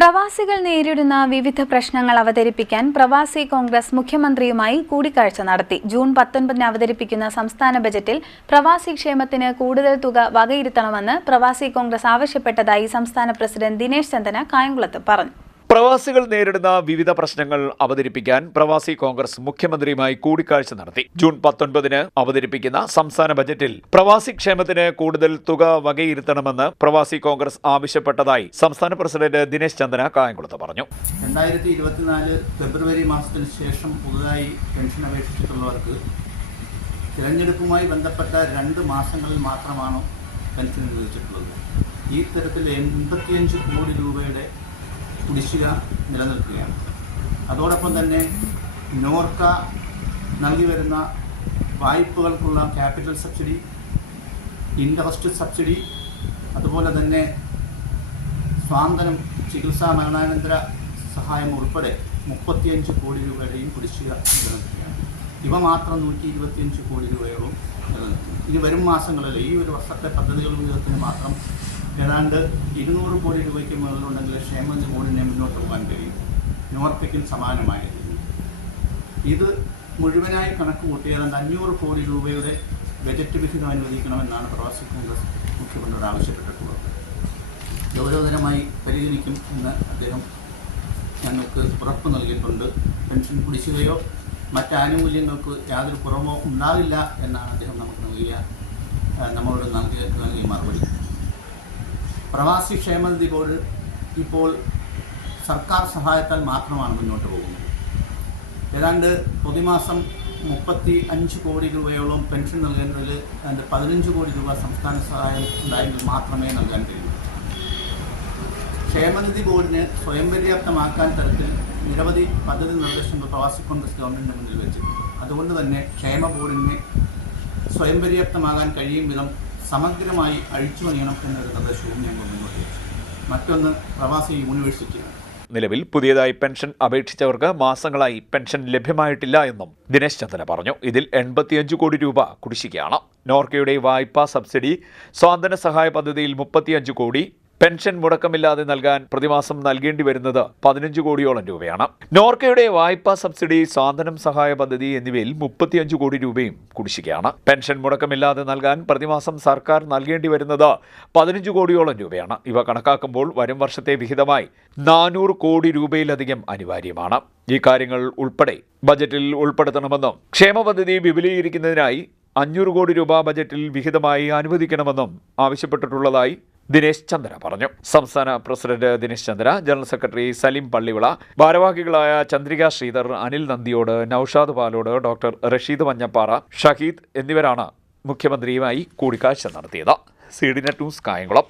പ്രവാസികൾ നേരിടുന്ന വിവിധ പ്രശ്നങ്ങൾ അവതരിപ്പിക്കാൻ പ്രവാസി കോൺഗ്രസ് മുഖ്യമന്ത്രിയുമായി കൂടിക്കാഴ്ച നടത്തി. ജൂൺ 19 അവതരിപ്പിക്കുന്ന സംസ്ഥാന ബജറ്റിൽ പ്രവാസി ക്ഷേമത്തിന് കൂടുതൽ തുക വകയിരുത്തണമെന്ന് പ്രവാസി കോൺഗ്രസ് ആവശ്യപ്പെട്ടതായി സംസ്ഥാന പ്രസിഡന്റ് ദിനേശ് ചന്ദന കായംകുളത്ത് പറഞ്ഞു. പ്രവാസികൾ നേരിടുന്ന വിവിധ പ്രശ്നങ്ങൾ അവതരിപ്പിക്കാൻ പ്രവാസി കോൺഗ്രസ് മുഖ്യമന്ത്രിയുമായി കൂടിക്കാഴ്ച നടത്തി. ജൂൺ 19 അവതരിപ്പിക്കുന്ന സംസ്ഥാന ബജറ്റിൽ പ്രവാസി ക്ഷേമത്തിന് കൂടുതൽ തുക വകയിരുത്തണമെന്ന് പ്രവാസി കോൺഗ്രസ് ആവശ്യപ്പെട്ടതായി സംസ്ഥാന പ്രസിഡന്റ് ദിനേശ് ചന്ദന കായംകുളത്ത് പറഞ്ഞു. 2024 ഫെബ്രുവരി മാസത്തിന് ശേഷം പുതുതായി പെൻഷൻ അപേക്ഷിച്ചിട്ടുള്ളവർക്ക് തിരഞ്ഞെടുപ്പുമായി ബന്ധപ്പെട്ട 2 മാസങ്ങളിൽ മാത്രമാണ് പെൻഷൻ അനുവദിച്ചിട്ടുള്ളത്. ഈ തരത്തിൽ 85 കോടി രൂപയുടെ കുടിശ്ശിക നിലനിൽക്കുകയാണ്. അതോടൊപ്പം തന്നെ നോർക്ക നൽകി വരുന്ന വായ്പകൾക്കുള്ള ക്യാപിറ്റൽ സബ്സിഡി, ഇൻട്രസ്റ്റ് സബ്സിഡി, അതുപോലെ തന്നെ സ്വാന്തനം, ചികിത്സാ മരണാനന്തര സഹായം ഉൾപ്പെടെ 35 കോടി രൂപയുടെയും കുടിശ്ശിക നിലനിൽക്കുകയാണ്. ഇവ മാത്രം 125 കോടി രൂപയോളം നിലനിൽക്കുന്നു. ഇനി വരും മാസങ്ങളിൽ ഈ ഒരു വർഷത്തെ പദ്ധതികൾ വിഹിതത്തിന് മാത്രം ഏതാണ്ട് 200 കോടി രൂപയ്ക്ക് മുകളിലുണ്ടെങ്കിൽ ക്ഷേമനിധി ബോർഡിനെ മുന്നോട്ട് പോകാൻ കഴിയും. നോർക്കയ്ക്കും സമാനമായ ഇത് മുഴുവനായി കണക്ക് കൂട്ടി ഏതാണ്ട് 500 കോടി രൂപയുടെ ബജറ്റ് വിഹിതം അനുവദിക്കണമെന്നാണ് പ്രവാസി കോൺഗ്രസ് മുഖ്യമന്ത്രിയോട് ആവശ്യപ്പെട്ടിട്ടുള്ളത്. ഗൗരവതരമായി പരിഗണിക്കും എന്ന് അദ്ദേഹം ഞങ്ങൾക്ക് ഉറപ്പ് നൽകിയിട്ടുണ്ട്. പെൻഷൻ കുടിശ്ശികയോ മറ്റാനുകൂല്യങ്ങൾക്ക് യാതൊരു കുറവോ ഉണ്ടാവില്ല എന്നാണ് അദ്ദേഹം നമ്മളോട് നൽകിയ മറുപടി. പ്രവാസി ക്ഷേമനിധി ബോർഡ് ഇപ്പോൾ സർക്കാർ സഹായത്താൽ മാത്രമാണ് മുന്നോട്ട് പോകുന്നത്. ഏതാണ്ട് പ്രതിമാസം 35 കോടി രൂപയോളം പെൻഷൻ നൽകേണ്ടതിൽ 15 കോടി രൂപ സംസ്ഥാന സഹായം ഉണ്ടായെങ്കിൽ മാത്രമേ നൽകാൻ കഴിയൂ. ക്ഷേമനിധി ബോർഡിനെ സ്വയം പര്യാപ്തമാക്കാൻ തരത്തിൽ നിരവധി പദ്ധതി നിർദ്ദേശങ്ങൾ പ്രവാസി കോൺഗ്രസ് ഗവൺമെൻറ്റിന് മുന്നിൽ വെച്ചിട്ടുണ്ട്. അതുകൊണ്ട് തന്നെ ക്ഷേമ ബോർഡിനെ സ്വയം പര്യാപ്തമാകാൻ കഴിയും വിധം സമഗ്രമായി അഴിച്ചുപണിയണം എന്നൊരു നിർദ്ദേശവും ഞങ്ങൾ മുന്നോട്ട് വെച്ചു. മറ്റൊന്ന് പ്രവാസി യൂണിവേഴ്സിറ്റിയാണ്. നിലവിൽ പുതിയതായി പെൻഷൻ അപേക്ഷിച്ചവർക്ക് മാസങ്ങളായി പെൻഷൻ ലഭ്യമായിട്ടില്ല എന്നും ദിനേശ് ചന്ദന പറഞ്ഞു. ഇതിൽ 85 കോടി രൂപ കുടിശ്ശികയാണ്. നോർക്കയുടെ വായ്പാ സബ്സിഡി, സ്വാന്തന സഹായ പദ്ധതിയിൽ 35 കോടി, പെൻഷൻ മുടക്കമില്ലാതെ നൽകാൻ പ്രതിമാസം നൽകേണ്ടി വരുന്നത് 15 കോടിയോളം രൂപയാണ്. നോർക്കയുടെ വായ്പാ സബ്സിഡി, സ്വാന്തനം സഹായ പദ്ധതി എന്നിവയിൽ 35 കോടി രൂപയും കുടിശ്ശികയാണ്. പെൻഷൻ മുടക്കമില്ലാതെ നൽകാൻ പ്രതിമാസം സർക്കാർ നൽകേണ്ടി വരുന്നത് 15 കോടിയോളം രൂപയാണ്. ഇവ കണക്കാക്കുമ്പോൾ വരും വർഷത്തെ വിഹിതമായി 400 കോടി രൂപയിലധികം അനിവാര്യമാണ്. ഈ കാര്യങ്ങൾ ഉൾപ്പെടെ ബജറ്റിൽ ഉൾപ്പെടുത്തണമെന്നും ക്ഷേമ പദ്ധതി വിപുലീകരിക്കുന്നതിനായി 500 കോടി രൂപ ബജറ്റിൽ വിഹിതമായി അനുവദിക്കണമെന്നും ആവശ്യപ്പെട്ടിട്ടുള്ളതായി ദിനേശ് ചന്ദന പറഞ്ഞു. സംസ്ഥാന പ്രസിഡന്റ് ദിനേശ് ചന്ദന, ജനറൽ സെക്രട്ടറി സലീം പള്ളിവിള, ഭാരവാഹികളായ ചന്ദ്രിക ശ്രീധർ, അനിൽ നന്ദിയോട്, നൌഷാദ് പാലോട്, ഡോക്ടർ റഷീദ് മഞ്ഞപ്പാറ, ഷഹീദ് എന്നിവരാണ് മുഖ്യമന്ത്രിയുമായി കൂടിക്കാഴ്ച നടത്തിയത്. CDNet news Kayamkulam.